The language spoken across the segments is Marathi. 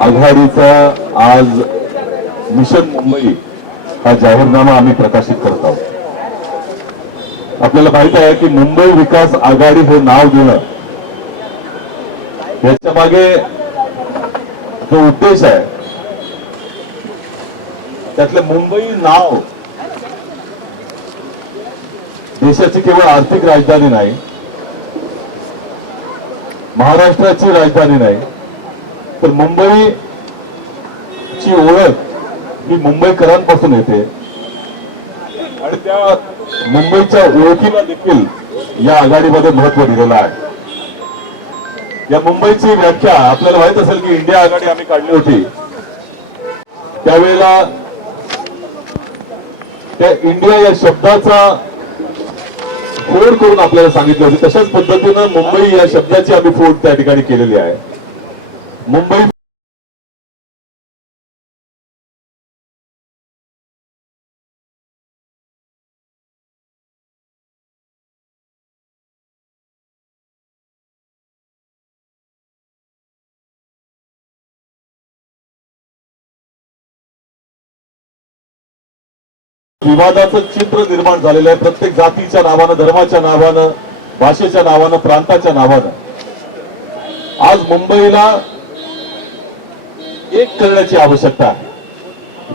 आघाडीचा आज मिशन मुंबई हा जाहीरनामा आम्ही प्रकाशित करत आहोत. आपल्याला माहित आहे की मुंबई विकास आघाडी हे नाव देणं याच्या मागे जो उद्देश आहे त्यातले मुंबई नाव देशाची केवळ आर्थिक राजधानी नाही, महाराष्ट्राची राजधानी नाही, तर मुंबईची ओळख ही मुंबईकरांपासून येते आणि त्या मुंबईच्या ओळखीला देखील या आघाडीमध्ये महत्व दिलेलं आहे. या मुंबईची व्याख्या आपल्याला माहित असेल की इंडिया आघाडी आम्ही काढली होती त्यावेळेला त्या इंडिया या शब्दाचा फोड करून आपल्याला सांगितलं होतं. तशाच पद्धतीनं मुंबई या शब्दाची आम्ही फोड त्या ठिकाणी केलेली आहे. मुंबई विवादाचं चित्र निर्माण झालेलं आहे. प्रत्येक जातीच्या नावानं, धर्माच्या नावानं, भाषेच्या नावानं, प्रांताच्या नावानं आज मुंबईला एक करण्याची आवश्यकता आहे.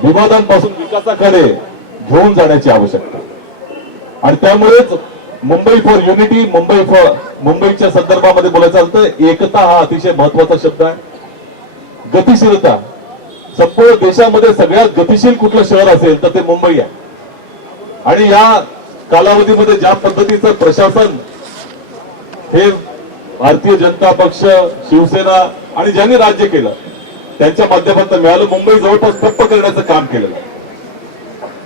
विवादांपासून विकासाकडे घेऊन जाण्याची आवश्यकता आणि त्यामुळेच मुंबई फॉर युनिटी, मुंबईच्या संदर्भामध्ये बोलायचं झालं तर एकता हा अतिशय महत्वाचा शब्द आहे. गतिशीलता, संपूर्ण देशामध्ये सगळ्यात गतिशील कुठलं शहर असेल तर ते मुंबई आहे. आणि या कालावधीमध्ये ज्या पद्धतीचं प्रशासन हे भारतीय जनता पक्ष, शिवसेना आणि ज्यांनी राज्य केलं त्यांच्या माध्यमातून मिळालं, मुंबई जवळपास ठप्प करण्याचं काम केलेलं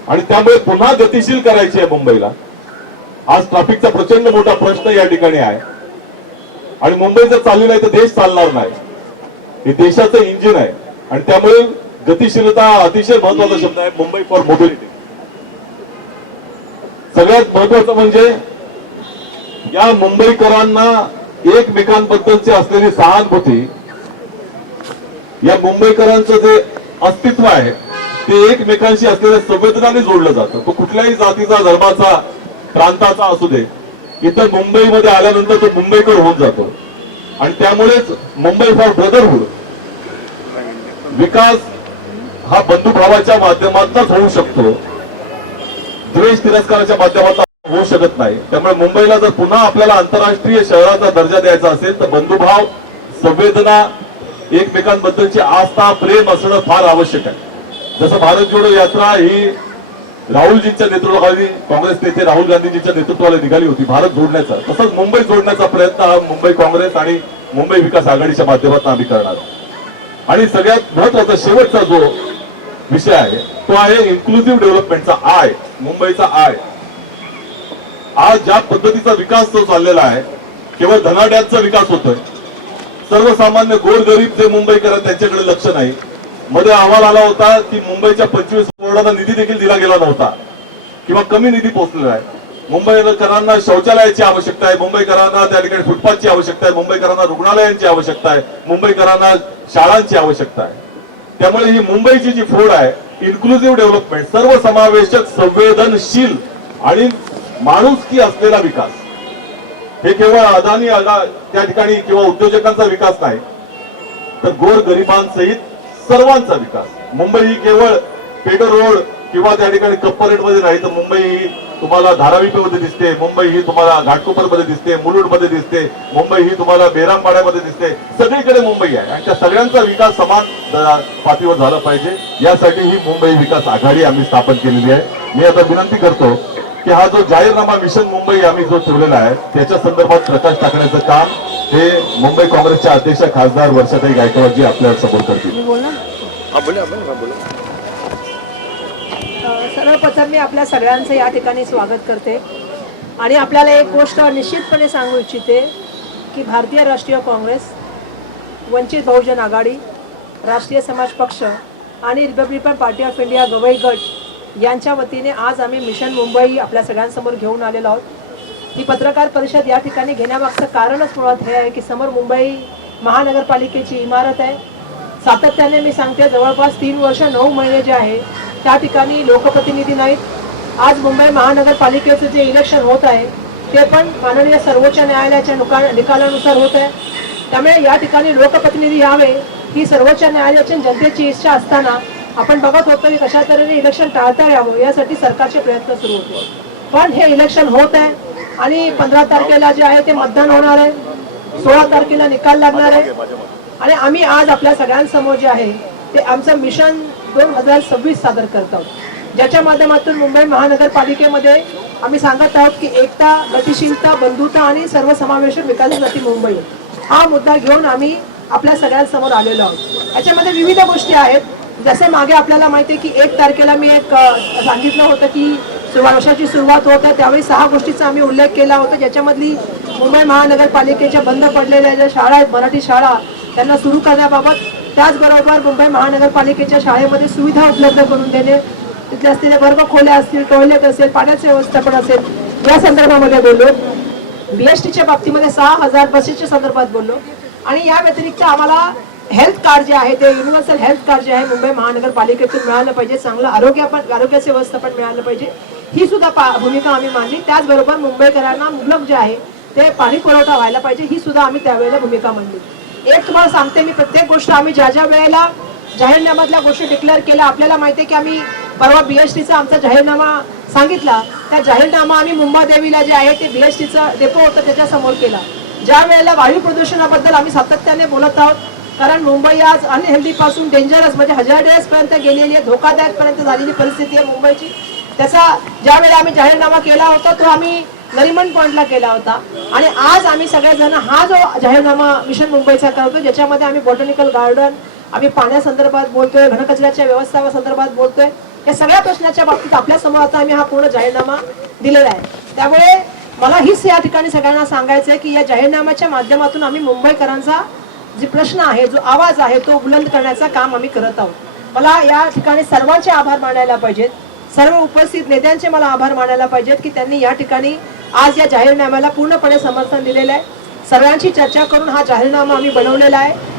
आणि त्यामुळे पुन्हा गतिशील करायची आहे मुंबईला. आज ट्रॅफिकचा प्रचंड मोठा प्रश्न या ठिकाणी आहे आणि मुंबई जर चालली नाही तर देश चालणार नाही. हे देशाचं इंजिन आहे आणि त्यामुळे गतिशीलता अतिशय महत्वाचा शब्द आहे. Mumbai for mobility. सगळ्यात महत्वाचं म्हणजे या मुंबईकरांना एकमेकांबद्दलची असलेली सहानुभूती, या मुंबईकरांचं जे अस्तित्व आहे ते एकमेकांशी असलेल्या संवेदनाने जोडलं जातं. तो कुठल्याही जातीचा, धर्माचा, प्रांताचा असू दे, इथं मुंबईमध्ये आल्यानंतर तो मुंबईकर होऊन जातो आणि त्यामुळेच मुंबई फॉर ब्रदरहुड, विकास हा बंधुभावाच्या माध्यमातूनच होऊ शकतो, द्वेष तिरस्काराच्या माध्यमातून होऊ शकत नाही. त्यामुळे मुंबईला जर पुन्हा आपल्याला आंतरराष्ट्रीय शहराचा दर्जा द्यायचा असेल तर बंधुभाव, संवेदना, एकमेकांबद्दलची आस्था, प्रेम असणं फार आवश्यक आहे. जसं भारत जोडो यात्रा ही राहुलजींच्या नेतृत्वाखाली, काँग्रेस नेते राहुल गांधीजींच्या नेतृत्वाला निघाली होती भारत जोडण्याचा, तसंच मुंबई जोडण्याचा प्रयत्न हा मुंबई काँग्रेस आणि मुंबई विकास आघाडीच्या माध्यमातून आम्ही करणार. आणि सगळ्यात महत्वाचा शेवटचा जो विषय आहे तो आहे इन्क्लुसिव्ह डेव्हलपमेंटचा आय, मुंबईचा आय. आज ज्या पद्धतीचा विकास जो चाललेला आहे केवळ धनाढ्यांचा विकास होतोय, सर्वसामान्य गोरगरीब जे मुंबईकर त्यांच्याकडे लक्ष नाही. मध्ये अहवाल आला होता की मुंबईच्या 25 वॉर्डांना निधी देखील दिला गेला नव्हता किंवा कमी निधी पोहोचलेला आहे. मुंबईकरांना शौचालयाची आवश्यकता आहे, मुंबईकरांना त्या ठिकाणी फुटपाथची आवश्यकता आहे, मुंबईकरांना रुग्णालयांची आवश्यकता आहे, मुंबईकरांना शाळांची आवश्यकता आहे. त्यामुळे ही मुंबईची जी फोड आहे इन्क्लुसिव्ह डेव्हलपमेंट, सर्वसमावेशक, संवेदनशील आणि माणुसकी असलेला विकास, हे केवळ अदानी त्या ठिकाणी किंवा उद्योजकांचा विकास नाही तर गोरगरिबांसहित सर्वांचा विकास. मुंबई ही केवळ पेटर रोड किंवा त्या ठिकाणी कप्परेटमध्ये नाही तर मुंबई ही तुम्हाला धारावीमध्ये दिसते, मुंबई ही तुम्हाला घाटकोपरमध्ये दिसते, मुलुंडमध्ये दिसते, मुंबई ही तुम्हाला बेरामपाड्यामध्ये दिसते. सगळीकडे मुंबई आहे आणि त्या सगळ्यांचा विकास समान पातळीवर झाला पाहिजे. यासाठी ही मुंबई विकास आघाडी आम्ही स्थापन केलेली आहे. मी आता विनंती करतो की हा जो जाहीरनामा मिशन मुंबई आम्ही जो ठेवलेला आहे त्याच्या संदर्भात प्रकाश टाकण्याचं काम हे मुंबई काँग्रेसच्या अध्यक्ष खासदार वर्षाताई गायकवाडजी आपल्या समोर करतील. सर्वप्रथम मी आपल्या सगळ्यांचं या ठिकाणी स्वागत करते आणि आपल्याला एक गोष्ट निश्चितपणे सांगू इच्छिते की भारतीय राष्ट्रीय काँग्रेस, वंचित बहुजन आघाडी, राष्ट्रीय समाज पक्ष आणि Republican party of India Gavai गट यांच्या वतीने आज आम्ही मिशन मुंबई आपल्या सगळ्यांसमोर घेऊन आलेलो आहोत. ही पत्रकार परिषद या ठिकाणी घेण्यामागचं कारणच मुळात हे आहे की समोर मुंबई महानगरपालिकेची इमारत आहे, सातत्याने मी सांगते जवळपास 3 वर्ष 9 महिने जे आहे त्या ठिकाणी लोकप्रतिनिधी नाहीत। आज मुंबई महानगरपालिकेचं जे इलेक्शन होत आहे ते पण माननीय सर्वोच्च न्यायालयाच्या निकालानुसार होत आहे। त्यामुळे या ठिकाणी लोकप्रतिनिधी यावे ही सर्वोच्च न्यायालयाची जनतेची इच्छा असताना आपण बघत होतो की कशा तऱ्हेने इलेक्शन टाळता यावं यासाठी सरकारचे प्रयत्न सुरू होते। पण हे इलेक्शन होत आहे आणि 15 तारखेला जे आहे ते मतदान होणार आहे, 16 तारखेला निकाल लागणार आहे आणि आम्ही आज आपल्या सगळ्यांसमोर जे आहे ते आमचं मिशन 2026 सादर करत आहोत, ज्याच्या माध्यमातून मुंबई महानगरपालिकेमध्ये आम्ही सांगत आहोत की एकता, गतिशीलता, बंधुता आणि सर्वसमावेशक विकासासाठी मुंबई हा मुद्दा घेऊन आम्ही आपल्या सगळ्यांसमोर आलेलो आहोत। याच्यामध्ये विविध गोष्टी आहेत, जसे मागे आपल्याला माहिती आहे की 1 तारखेला मी एक सांगितलं होतं की वर्षाची सुरुवात होत आहे, त्यावेळी 6 गोष्टीचा आम्ही उल्लेख केला होता, ज्याच्यामधली मुंबई महानगरपालिकेच्या बंद पडलेल्या ज्या शाळा आहेत, मराठी शाळा त्यांना सुरू करण्याबाबत, त्याचबरोबर मुंबई महानगरपालिकेच्या शाळेमध्ये सुविधा उपलब्ध करून देणे, तिथले असलेले वर्ग खोल्या असतील, टॉयलेट असेल, पाण्याचे व्यवस्थापन असेल या संदर्भामध्ये बोललो। BSTच्या बाबतीमध्ये 6000 बसेसच्या संदर्भात बोललो आणि या व्यतिरिक्त आम्हाला हेल्थ कार्ड जे आहे ते युनिव्हर्सल हेल्थ कार्ड जे आहे मुंबई महानगरपालिकेतून मिळालं पाहिजे, चांगलं आरोग्याचे व्यवस्थापन मिळालं पाहिजे, ही सुद्धा भूमिका आम्ही मांडली। त्याचबरोबर मुंबईकरांना मुबलक जे आहे ते पाणी पुरवठा व्हायला पाहिजे, ही सुद्धा आम्ही त्यावेळेला भूमिका मांडली। एक तुम्हाला सांगते मी, प्रत्येक गोष्ट आम्ही ज्या ज्या वेळेला जाहीरनाम्यातल्या गोष्टी डिक्लेअर केल्या, आपल्याला माहिती आहे की आम्ही परवा BSTचा आमचा जाहीरनामा सांगितला, त्या जाहीरनामा आम्ही मुंबादेवीला जे आहे ते BSTचं डेपो होतं त्याच्यासमोर केला। ज्या वेळेला वायू प्रदूषणाबद्दल आम्ही सातत्याने बोलत आहोत, कारण मुंबई आज अनहेल्दी पासून डेंजरस म्हणजे हजार्डस पर्यंत गेलेली आहे, धोकादायक पर्यंत झालेली परिस्थिती आहे मुंबईची। त्याचा ज्या वेळेला आम्ही जाहीरनामा केला होता तो आम्ही नरिमन पॉइंटला केला होता आणि आज आम्ही सगळेजण हा जो जाहीरनामा मिशन मुंबईचा करतो, ज्याच्यामध्ये आम्ही बॉटॅनिकल गार्डन, आम्ही पाण्यासंदर्भात बोलतोय, घनकचऱ्याच्या व्यवस्थापनासंदर्भात बोलतोय, या सगळ्या प्रश्नाच्या बाबतीत आपल्या समोर आता आम्ही हा पूर्ण जाहीरनामा दिलेला आहे। त्यामुळे मला हीच या ठिकाणी सगळ्यांना सांगायचं आहे की या जाहीरनाम्याच्या माध्यमातून आम्ही मुंबईकरांचा जो प्रश्न आहे, जो आवाज आहे तो बुलंद करण्याचं काम आम्ही करत आहोत। मला या ठिकाणी सर्वांचे आभार मानायला पाहिजेत, सर्व उपस्थित नेत्यांचे मला आभार मानायला पाहिजेत की त्यांनी या ठिकाणी आज या जाहीरनाम्याला पूर्णपणे समर्थन दिलेलं आहे। सर्वांची चर्चा करून हा जाहीरनामा आम्ही बनवलेला आहे।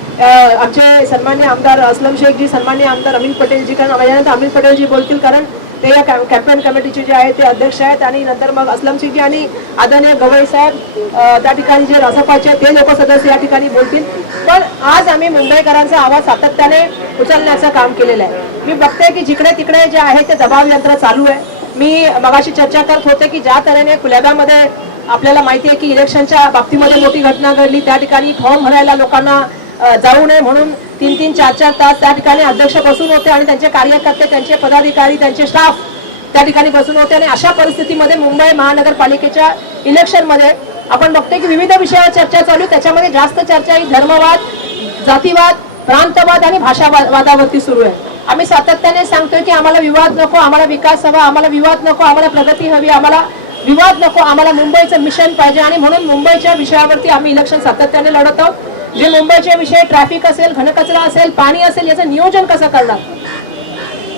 आमचे सन्मान्य आमदार असलम शेखजी, सन्मान्य आमदार अमीन पटेलजी, कारण माझ्यानंतर अमीन पटेलजी बोलतील कारण ते या कॅम्पेन कमिटीचे जे आहे ते अध्यक्ष आहेत आणि नंतर मग असलम शेखजी आणि आदरणीय गवई साहेब त्या ठिकाणी जे रासपाचे ते लोक सदस्य या ठिकाणी बोलतील। पण आज आम्ही मुंबईकरांचा आवाज सातत्याने उचलण्याचं काम केलेलं आहे। मी बघते की जिकडे तिकडे जे आहे ते दबाव यंत्र चालू आहे। मी मगाशी चर्चा करत होते की ज्या तऱ्हेने कुलाब्यामध्ये आपल्याला माहिती आहे की इलेक्शनच्या बाबतीमध्ये मोठी घटना घडली, त्या ठिकाणी फॉर्म भरायला लोकांना जाऊ नये म्हणून 3-3, 4-4 तास त्या ठिकाणी अध्यक्ष बसून होते आणि त्यांचे कार्यकर्ते, त्यांचे पदाधिकारी, त्यांचे स्टाफ त्या ठिकाणी बसून होते आणि अशा परिस्थितीमध्ये मुंबई महानगरपालिकेच्या इलेक्शनमध्ये आपण बघतोय की विविध विषयावर चर्चा चालू, त्याच्यामध्ये जास्त चर्चा ही धर्मवाद, जातीवाद, प्रांतवाद आणि भाषावादावरती सुरू आहे। आम्ही सातत्याने सांगतोय की आम्हाला विवाद नको, आम्हाला विकास हवा, आम्हाला विवाद नको, आम्हाला प्रगती हवी, आम्हाला विवाद नको, आम्हाला मुंबईचं मिशन पाहिजे आणि म्हणून मुंबईच्या विषयावरती आम्ही इलेक्शन सातत्याने लढत आहोत। जे मुंबईचे विषय ट्रॅफिक असेल, घनकचरा असेल, पाणी असेल, याचं नियोजन कसं करणार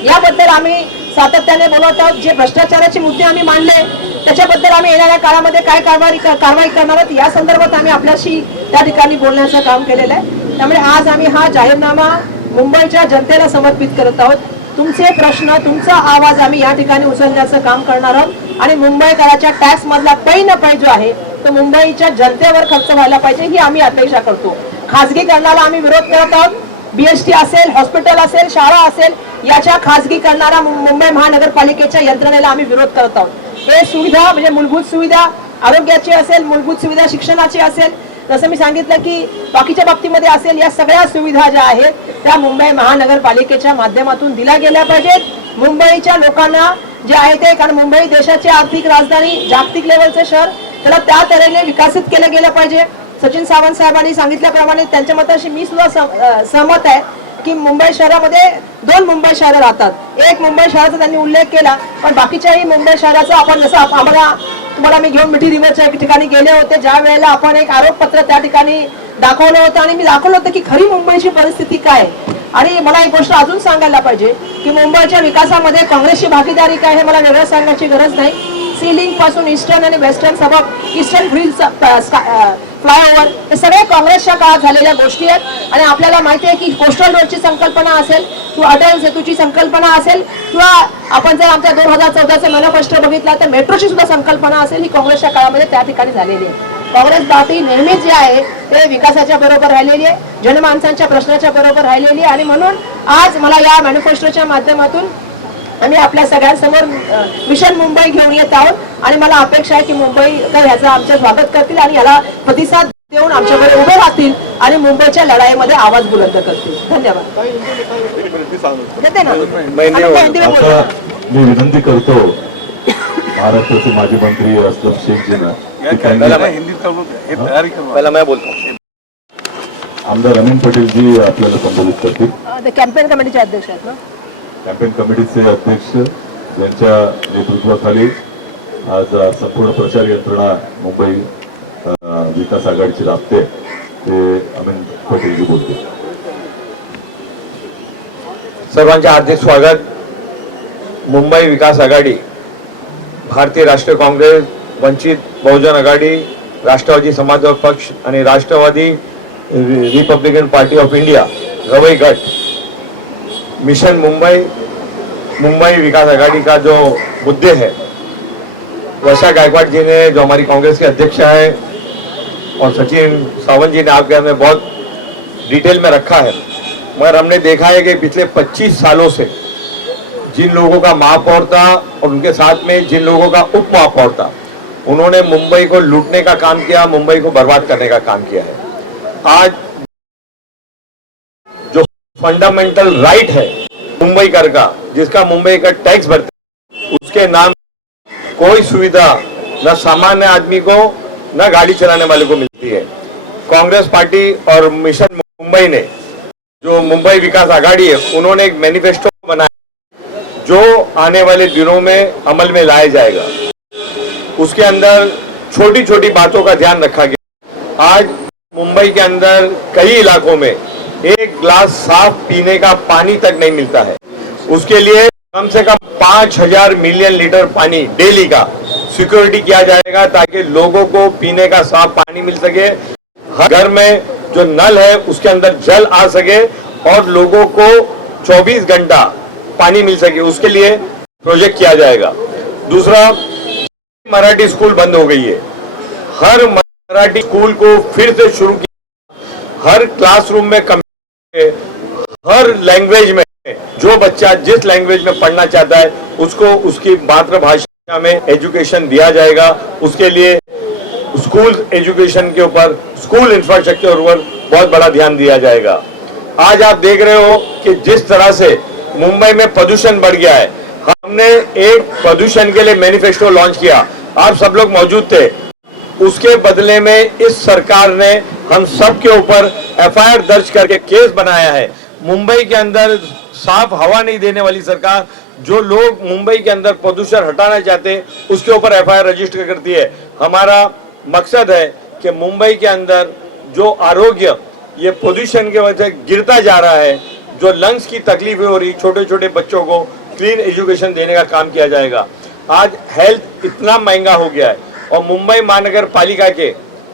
याबद्दल आम्ही सातत्याने बोलत आहोत। जे भ्रष्टाचाराचे मुद्दे आम्ही मांडले त्याच्याबद्दल आम्ही येणाऱ्या काळामध्ये काय कारवाई करणार आहोत या संदर्भात आम्ही आपल्याशी त्या ठिकाणी बोलण्याचं काम केलेलं आहे। त्यामुळे आज आम्ही हा जाहीरनामा मुंबईच्या जनतेला समर्पित करत आहोत। तुमचे प्रश्न, तुमचा आवाज आम्ही या ठिकाणी उचलण्याचं काम करणार आहोत आणि मुंबईकराच्या टॅक्स मधला पै न पै जो आहे तो मुंबईच्या जनतेवर खर्च व्हायला पाहिजे ही आम्ही अपेक्षा करतो। खाजगीकरणाला आम्ही विरोध करत आहोत। BST असेल, हॉस्पिटल असेल, शाळा असेल, याच्या खाजगीकरणाला मुंबई महानगरपालिकेच्या यंत्रणेला आम्ही विरोध करत आहोत। हे सुविधा म्हणजे मूलभूत सुविधा आरोग्याची असेल, मूलभूत सुविधा शिक्षणाची असेल, जसं मी सांगितलं की बाकीच्या बाबतीमध्ये असेल, या सगळ्या सुविधा ज्या आहेत त्या मुंबई महानगरपालिकेच्या माध्यमातून दिल्या गेल्या पाहिजेत। मुंबईच्या लोकांना जे आहे ते, कारण मुंबई देशाची आर्थिक राजधानी, जागतिक लेवलचे शहर, त्याला त्या तऱ्हेने विकसित केलं गेलं पाहिजे। सचिन सावंत साहेबांनी सांगितल्याप्रमाणे त्यांच्या मताशी मी सुद्धा सहमत आहे की मुंबई शहरामध्ये 2 मुंबई शहरं राहतात। एक मुंबई शहराचा त्यांनी उल्लेख केला, पण बाकीच्याही मुंबई शहराचा आपण जसं आम्हाला तुम्हाला मी घेऊन मिठी रिव्हरच्या ठिकाणी गेले होते, ज्या वेळेला आपण एक आरोपपत्र त्या ठिकाणी दाखवलं होतं आणि मी दाखवलं होतं की खरी मुंबईची परिस्थिती काय आहे। आणि मला एक गोष्ट अजून सांगायला पाहिजे की मुंबईच्या विकासामध्ये काँग्रेसची भागीदारी काय हे मला वेगळं सांगण्याची गरज नाही। सीलिंग पासून ईस्टर्न आणि वेस्टर्न सबब, ईस्टर्न ग्रीन फ्लायओव्हर हे सगळे काँग्रेसच्या काळात झालेल्या गोष्टी आहेत. आणि आपल्याला माहिती आहे की कोस्टल रोडची संकल्पना असेल किंवा अटल सेतूची संकल्पना असेल किंवा आपण जर आमच्या 2014चा मॅनिफेस्टो बघितला तर मेट्रोची सुद्धा संकल्पना असेल, ही काँग्रेसच्या काळामध्ये त्या ठिकाणी झालेली आहे. काँग्रेस पार्टी नेहमीच जे आहे ते विकासाच्या बरोबर राहिलेली आहे, जनमानसांच्या प्रश्नाच्या बरोबर राहिलेली आहे. आणि म्हणून आज मला या मॅनिफेस्टोच्या माध्यमातून आम्ही आपल्या सगळ्यांसमोर मिशन मुंबई घेऊन येत आहोत. आणि मला अपेक्षा आहे की मुंबईकर ह्याचं आमचं स्वागत करतील आणि याला प्रतिसाद देऊन आमच्याकडे उभे राहतील आणि मुंबईच्या लढाईमध्ये आवाज बुलंद करतील. धन्यवाद. देते ना? आता हिंदी में बोलू. आता मी विनंती करतो महाराष्ट्राचे माजी मंत्री असलम शेखजींना की त्यांनी पहला मैं बोलता हूँ. आमदार अमीन पटेल जी आपल्याला संबोधित करतील. ते कॅम्पेन कमिटीचे अध्यक्ष आहेत ना. कॅम्पेन कमिटीचे अध्यक्ष यांच्या नेतृत्वाखाली आज संपूर्ण प्रचार यंत्रणा मुंबई विकास आघाडीची राबते, ते अमीन पटेलजी बोलतील. सर्वांचे हार्दिक स्वागत. मुंबई विकास आघाडी, भारतीय राष्ट्रीय काँग्रेस, वंचित बहुजन आघाडी, राष्ट्रवादी समाजवादी पक्ष आणि Rashtrawadi republican party of India रवई गट, मिशन मुंबई विकास आघाड़ी का जो मुद्दे है, वर्षा गायकवाड़ जी ने, जो हमारी कांग्रेस के अध्यक्ष है, और सचिन सावंत जी ने आपके हमें बहुत डिटेल में रखा है. मगर हमने देखा है कि पिछले 25 सालों से जिन लोगों का महापौर था और उनके साथ में जिन लोगों का उप महापौर था, उन्होंने मुंबई को लूटने का काम किया, मुंबई को बर्बाद करने का काम किया है. आज जो फंडामेंटल राइट है मुंबईकर का, जिसका मुंबई का टैक्स भरते हैं, उसके नाम कोई सुविधा न सामान्य आदमी को न गाड़ी चलाने वाले को मिलती है. कांग्रेस पार्टी और मिशन मुंबई ने, जो मुंबई विकास आघाड़ी है, उन्होंने एक मैनिफेस्टो बनाया जो आने वाले दिनों में अमल में लाया जाएगा. उसके अंदर छोटी छोटी बातों का ध्यान रखा गया. आज मुंबई के अंदर कई इलाकों में एक गिलास साफ पीने का पानी तक नहीं मिलता है. उसके लिए कम से कम 5000 मिलियन लीटर पानी डेली का सिक्योरिटी किया जाएगा, ताकि लोगों को पीने का साफ पानी मिल सके. हर घर में जो नल है उसके अंदर जल आ सके और लोगों को 24 घंटा पानी मिल सके. उसके लिए प्रोजेक्ट किया जाएगा. दूसरा, मराठी स्कूल बंद हो गई है. हर मराठी स्कूल को फिर से शुरू किया. हर क्लासरूम में हर लैंग्वेज में जो बच्चा जिस लैंग्वेज में पढ़ना चाहता है उसको उसकी मातृभाषा में एजुकेशन दिया जाएगा. उसके लिए स्कूल एजुकेशन के ऊपर, स्कूल इंफ्रास्ट्रक्चर पर बहुत बड़ा ध्यान दिया जाएगा. आज आप देख रहे हो कि जिस तरह से मुंबई में प्रदूषण बढ़ गया है, हमने एक प्रदूषण के लिए मैनिफेस्टो लॉन्च किया. आप सब लोग मौजूद थे. उसके बदले में इस सरकार ने हम सब के ऊपर एफआईआर दर्ज करके केस बनाया है. मुंबई के अंदर साफ हवा नहीं देने वाली सरकार, जो लोग मुंबई के अंदर प्रदूषण हटाना चाहते हैं, उसके ऊपर एफआईआर रजिस्टर करती है. हमारा मकसद है कि मुंबई के अंदर जो आरोग्य ये प्रदूषण की वजह से गिरता जा रहा है, जो लंग्स की तकलीफें हो रही, छोटे छोटे बच्चों को क्लीन एजुकेशन देने का काम किया जाएगा. आज हेल्थ इतना महंगा हो गया है और मुंबई महानगर पालिका के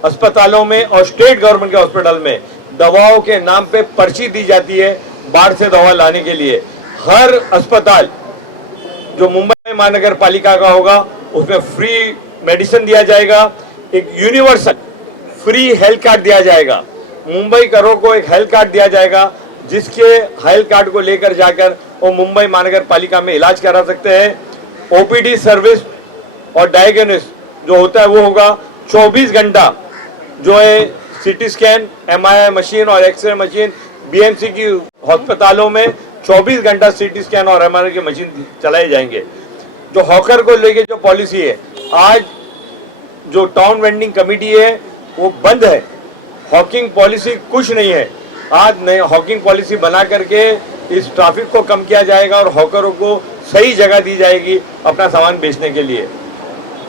अस्पतालों में और स्टेट गवर्नमेंट के हॉस्पिटल में दवाओं के नाम पे पर्ची दी जाती है बाहर से दवा लाने के लिए. हर अस्पताल जो मुंबई महानगर पालिका का होगा उसमें फ्री मेडिसिन दिया जाएगा. एक यूनिवर्सल फ्री हेल्थ कार्ड दिया जाएगा. मुंबई करों को एक हेल्थ कार्ड दिया जाएगा, जिसके हेल्थ कार्ड को लेकर जाकर वो मुंबई महानगर पालिका में इलाज करा सकते हैं. ओपीडी सर्विस और डायग्नोसिस जो होता है वो होगा 24 घंटा. जो है सीटी स्कैन, एमआरआई मशीन और एक्सरे मशीन बीएमसी की अस्पतालों में 24 घंटा सीटी स्कैन और एमआरआई की मशीन चलाए जाएंगे. जो हॉकर को लेके जो पॉलिसी है, आज जो टाउन वेंडिंग कमेटी है वो बंद है. हॉकिंग पॉलिसी कुछ नहीं है. आज नई हॉकिंग पॉलिसी बना करके इस ट्रैफिक को कम किया जाएगा और हॉकरों को सही जगह दी जाएगी अपना सामान बेचने के लिए.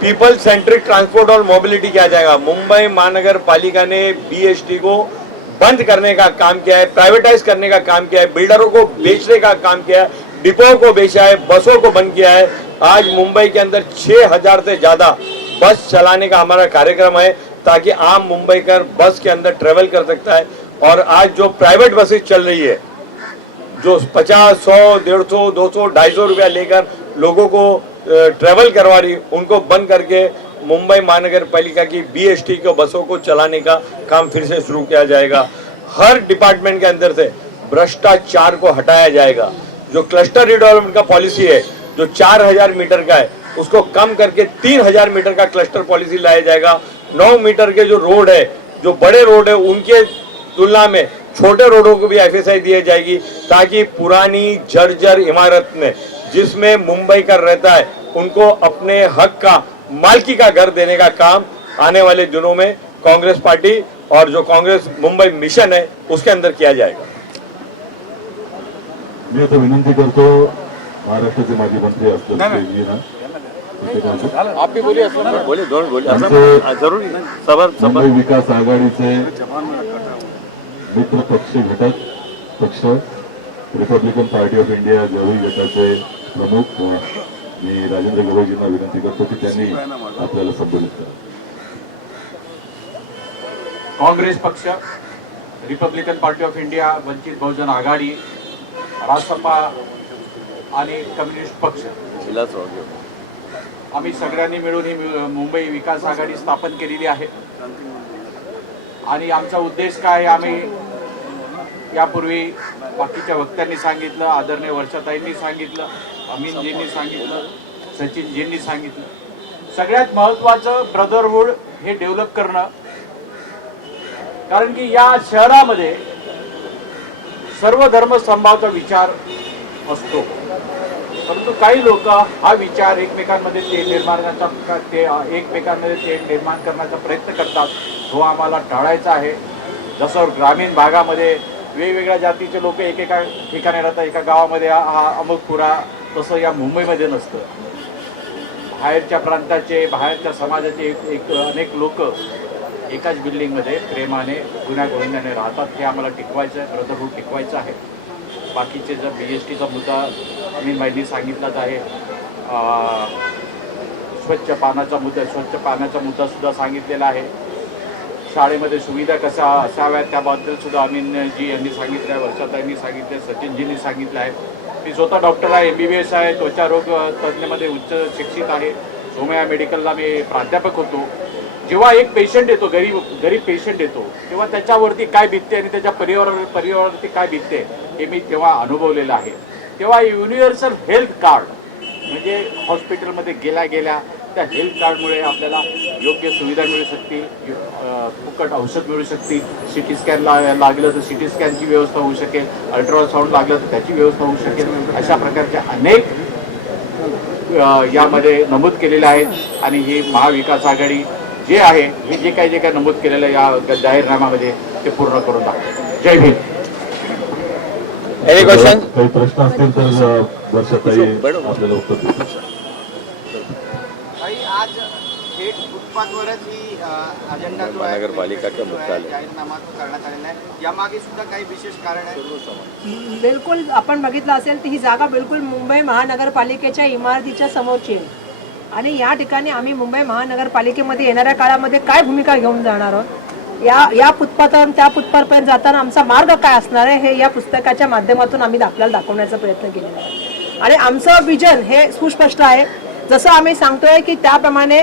पीपल सेंट्रिक ट्रांसपोर्ट और मोबिलिटी किया जाएगा. मुंबई महानगर पालिका ने बीएसटी को बंद करने का काम किया है, प्राइवेटाइज करने का काम किया है, बिल्डरों को बेचने का काम किया है, डिपो को बेचा है, बसों को बंद किया है. आज मुंबई के अंदर 6000 से ज्यादा बस चलाने का हमारा कार्यक्रम है, ताकि आम मुंबईकर बस के अंदर ट्रेवल कर सकता है। और आज जो प्राइवेट बसेस चल रही है, जो 50, 100, 150, 200, 250 रुपया लेकर लोगों को ट्रेवल करवा रही, उनको बंद करके मुंबई महानगर पालिका की BST के बसों को चलाने का काम फिर से शुरू किया जाएगा। हर डिपार्टमेंट के अंदर से भ्रष्टाचार को हटाया जाएगा। जो क्लस्टर रिडेवलपमेंट का पॉलिसी है, जो 4000 मीटर का है, उसको कम करके 3000 मीटर का क्लस्टर पॉलिसी लाया जाएगा। 9 मीटर के जो रोड है, जो बड़े रोड है, उनके तुलना में छोटे रोडों को भी FSI दी जाएगी, ताकि पुरानी जर्जर इमारत में जिसमें मुंबई का रहता है, उनको अपने हक का, मालकी का घर देने का काम आने वाले दिनों में कांग्रेस पार्टी और जो कांग्रेस मुंबई मिशन है उसके अंदर किया जाएगा। मी आता विनंती करतो महाराष्ट्राचे माजी मंत्री असलेजींना आप भी बोलिए, बोलिए, दोनों बोलिए, जरूरी मुंबई विकास आघाडीचे मित्र पक्ष घटक पक्ष रिपब्लिकन पार्टी ऑफ इंडिया जवळी गटाचे प्रमुख मी राजेंद्र गवईजींना विनंती करतो की त्यांनी आपल्याला संबोधित करा। काँग्रेस पक्ष, Republican party of India, Vanchit Bahujan आघाडी, रासपा आणि कम्युनिस्ट पक्ष आम्ही सगळ्यांनी मिळून ही मुंबई विकास आघाडी स्थापन केलेली आहे। आणि आमचा उद्देश काय, आम्ही यापूर्वी बाकीच्या वक्त्यांनी सांगितलं, आदरणीय वर्षाताईंनी सांगितलं, अमीनजींनी सांगितलं, सचिनजींनी सांगितलं, सगळ्यात महत्त्वाचं ब्रदरहूड हे डेव्हलप करणं। कारण की या शहरामध्ये सर्व धर्म समभावाचा विचार असतो, परंतु काही लोक हा विचार एकमेकांमध्ये तेढ निर्माण करण्याचा प्रयत्न करतात, तो आम्हाला टाळायचा आहे। जसं ग्रामीण भागामध्ये वेगवेगळ्या जातीचे लोक एकेका ठिकाणी राहतात, एका गावामध्ये हा अमुक पुरा, तसं या मुंबईमध्ये नसतं। बाहेरच्या प्रांताचे, बाहेरच्या समाजाचे अनेक लोक एकाच बिल्डिंगमध्ये प्रेमाने गुण्यागोविंदाने राहतात। हे आम्हाला टिकवायचं आहे, ब्रदरहूड टिकवायचं आहे। बाकीचे जर BSTचा मुद्दा अमीनबाईंनी सांगितलाच आहे, स्वच्छ पाण्याचा मुद्दा सुद्धा सांगितलेला आहे। शाळेमध्ये सुविधा कशा असाव्यात त्याबद्दल सुद्धा अमीनजी यांनी सांगितलं आहे, वर्षाताईंनी सांगितलं, सचिनजींनी सांगितलं आहे। मी स्वतः डॉक्टर आहे, MBBS आहे, त्वचा रोग तज्ञमध्ये उच्च शिक्षित आहे। सोमया मेडिकलला मी प्राध्यापक होतो। जेव्हा एक पेशंट येतो, गरीब पेशंट येतो, तेव्हा त्याच्यावरती काय बीतते आणि त्याच्या परिवारावरती काय बीतते हे मी तेव्हा अनुभवलेलं आहे। तेव्हा युनिव्हर्सल हेल्थ कार्ड म्हणजे हॉस्पिटलमध्ये गेल्या त्या हेल्थ कार्डमुळे आपल्याला योग्य सुविधा मिळू शकतील, फुकट औषध मिळू शकतील। CT स्कॅन लागलं तर CT स्कॅनची व्यवस्था होऊ शकेल, अल्ट्रासाऊंड लागलं तर त्याची व्यवस्था होऊ शकेल। अशा प्रकारच्या अनेक यामध्ये नमूद केलेले आहेत। आणि ही महाविकास आघाडी जे आहे, हे जे काही नमूद केलेलं आहे या जाहीरनाम्यामध्ये, ते पूर्ण करून दाखवतो। जय भीम। काही प्रश्न असतील तर वर्षाताई आपल्याला उत्तर देतील। आज थेट फुटपाथवरच ही अजेंडा जो आहे नगरपालिकाचा मुख्यालय जाहीरनामा करण्यात आलेला आहे, यामागे सुद्धा काही विशेष कारण आहे? बिलकुल आपण बघितलं असेल तर ही जागा बिलकुल मुंबई महानगरपालिकेच्या इमारतीच्या समोरची आहे। आणि या ठिकाणी आम्ही मुंबई महानगरपालिकेमध्ये येणाऱ्या काळामध्ये काय भूमिका घेऊन जाणार आहोत, या फुटपाथवरून त्या फुटपाथपर्यंत जाताना आमचा मार्ग काय असणार आहे, हे या पुस्तकाच्या माध्यमातून आम्ही आपल्याला दाखवण्याचा प्रयत्न केलेला आहे। आणि आमचं विजन हे सुस्पष्ट आहे, जसं आम्ही सांगतोय की त्याप्रमाणे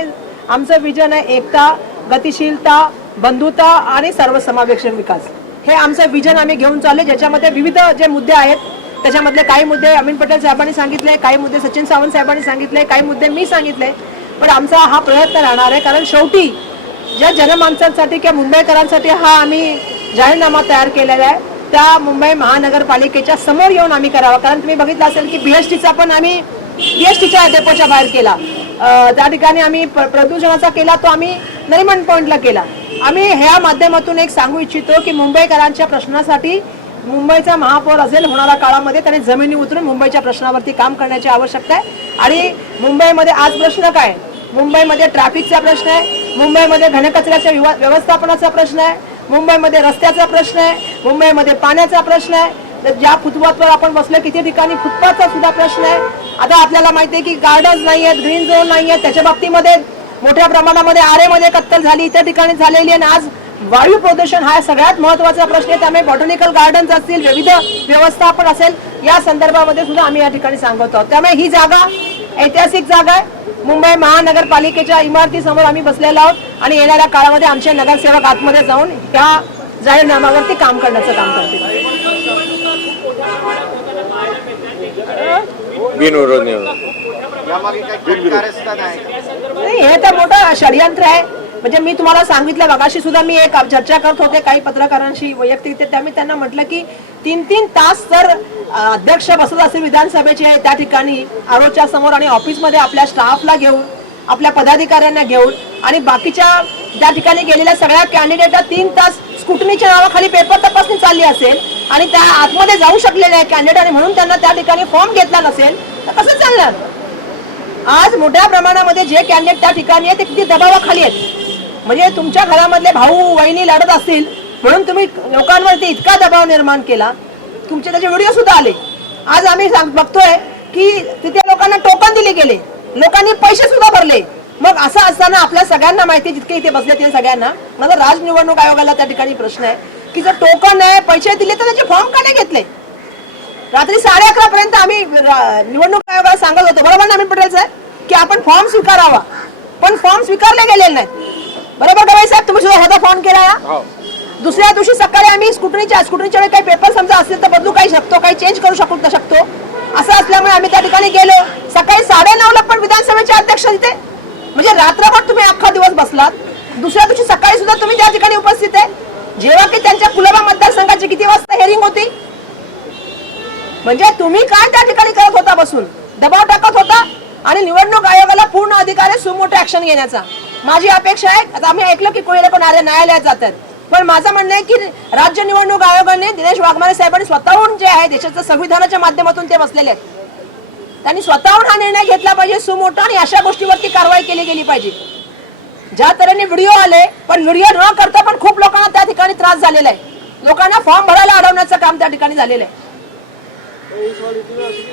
आमचं विजन आहे एकता, गतिशीलता, बंधुता आणि सर्वसमावेशक विकास। हे आमचं विजन आम्ही घेऊन चालले, ज्याच्यामध्ये विविध जे मुद्दे आहेत त्याच्यामधले काही मुद्दे अमीन पटेल साहेबांनी सांगितले, काही मुद्दे सचिन सावंत साहेबांनी सांगितले, काही मुद्दे मी सांगितले। पण आमचा हा प्रयत्न राहणार आहे, कारण शेवटी ज्या जनमानसांसाठी किंवा मुंबईकरांसाठी हा आम्ही जाहीरनामा तयार केलेला आहे, त्या मुंबई महानगरपालिकेच्या समोर येऊन आम्ही करावा। कारण तुम्ही बघितलं असेल की BSTचा पण आम्ही BSTच्या डेपोच्या बाहेर केला, त्या ठिकाणी आम्ही प्रदूषणाचा केला, तो आम्ही नरिमन पॉइंटला केला। आम्ही ह्या माध्यमातून एक सांगू इच्छितो की मुंबईकरांच्या प्रश्नासाठी मुंबईचा महापौर असेल होणाऱ्या काळामध्ये त्याने जमिनी उतरून मुंबईच्या प्रश्नावरती काम करण्याची आवश्यकता आहे। आणि मुंबईमध्ये आज प्रश्न काय, मुंबईमध्ये ट्रॅफिकचा प्रश्न आहे, मुंबईमध्ये घनकचऱ्याच्या व्यवस्थापनाचा प्रश्न आहे, मुंबईमध्ये रस्त्याचा प्रश्न आहे, मुंबईमध्ये पाण्याचा प्रश्न आहे। ज्या फुटपाथवर आपण बसलो किती ठिकाणी फुटपाथचा सुद्धा प्रश्न आहे। आता आपल्याला माहिती आहे की गार्डन्स नाही आहेत, ग्रीन झोन नाही आहेत, त्याच्या बाबतीमध्ये मोठ्या प्रमाणामध्ये आरेमध्ये कत्तल झाली, इतर ठिकाणी झालेली आहे. आणि आज वायू प्रदूषण हा सगळ्यात महत्त्वाचा प्रश्न आहे. त्यामुळे बॉटॅनिकल गार्डन्स असतील, विविध व्यवस्थापन असेल, या संदर्भामध्ये सुद्धा आम्ही या ठिकाणी सांगत आहोत. त्यामुळे ही जागा ऐतिहासिक जागा आहे. मुंबई महानगरपालिकेच्या इमारतीसमोर आम्ही बसलेलो आहोत आणि येणाऱ्या काळामध्ये आमचे नगरसेवक आतमध्ये जाऊन त्या जाहीरनाम्यावरती काम करण्याचं काम करतील. बिनविरोध नाही होणार. यामागे काही कारस्थान आहे का? नाही, हे तर मोठं षडयंत्र आहे. म्हणजे मी तुम्हाला सांगितलं, मगाशी सुद्धा मी एक चर्चा करत होते काही पत्रकारांशी वैयक्तिक, त्यामुळे त्यांना म्हटलं की 3-3 तास जर अध्यक्ष बसत असतील विधानसभेचे त्या ठिकाणी आरोच्या समोर आणि ऑफिसमध्ये आपल्या स्टाफला घेऊन, आपल्या पदाधिकाऱ्यांना घेऊन आणि बाकीच्या त्या ठिकाणी गेलेल्या सगळ्या कॅन्डिडेटला 3 तास स्कुटनीच्या नावाखाली पेपर तपासणी चालली असेल आणि त्या आतमध्ये जाऊ शकलेले आहे कॅन्डिडेट आणि म्हणून त्यांना त्या ठिकाणी फॉर्म घेतला नसेल तर कसं चालणार? आज मोठ्या प्रमाणामध्ये जे कॅन्डिडेट त्या ठिकाणी आहेत ते किती दबावाखाली आहेत. म्हणजे तुमच्या घरामधले भाऊ वहिनी लढत असतील म्हणून तुम्ही लोकांवरती इतका दबाव निर्माण केला. तुमचे त्याचे व्हिडिओ सुद्धा आले. आज आम्ही बघतोय की तिथे लोकांना टोकन दिले गेले, लोकांनी पैसे सुद्धा भरले. मग असं असताना आपल्या सगळ्यांना माहिती, जितके इथे बसले ते सगळ्यांना, माझा राज्य निवडणूक आयोगाला त्या ठिकाणी प्रश्न आहे की जर टोकन आहे, पैसे दिले तर त्याचे फॉर्म का नाही घेतले? रात्री 11:30 पर्यंत आम्ही निवडणूक आयोगाला सांगत होतो, बरोबर ना अमित पटेल साहेब, की आपण फॉर्म स्वीकारावा, पण फॉर्म स्वीकारले गेलेले नाहीत. बरोबर का साहेब? तुम्ही सुद्धा होता फॉर्म केला ना? दुसऱ्या दिवशी सकाळी आम्ही स्कुटनीच्या काही पेपर समजा असतील तर बदलू काही शकतो, काही चेंज करू शकतो. असं असल्यामुळे आम्ही त्या ठिकाणी गेलो. सकाळी 9:30ला पण विधानसभेचे अध्यक्ष तिथे. म्हणजे रात्रभर तुम्ही अख्खा दिवस बसलात, दुसऱ्या दिवशी सकाळी सुद्धा तुम्ही त्या ठिकाणी उपस्थित आहे. जेव्हा की त्यांच्या कुलाबा मतदारसंघाची किती वाजता हेरिंग होती? म्हणजे तुम्ही काय त्या ठिकाणी करत होता? बसून दबाव टाकत होता आणि निवडणूक आयोगाला पूर्ण अधिकार आहे सुमोटो ऍक्शन घेण्याचा. माझी अपेक्षा आहे, आता आम्ही ऐकलं की कोणी लोक न्यायालयात जातात, पण माझं म्हणणं आहे की राज्य निवडणूक आयोगाने दिनेश वाघमारे साहेबांनी स्वतःहून जे आहे देशाच्या संविधानाच्या माध्यमातून ते बसलेले आहेत, त्यांनी स्वतःहून हा निर्णय घेतला पाहिजे सुमोटो आणि अशा गोष्टीवरती कारवाई केली गेली पाहिजे. ज्या तऱ्हेने व्हिडिओ आले, पण व्हिडिओ न करता पण खूप लोकांना त्या ठिकाणी त्रास झालेला आहे. लोकांना फॉर्म भरायला अडवण्याचं काम त्या ठिकाणी झालेलं आहे.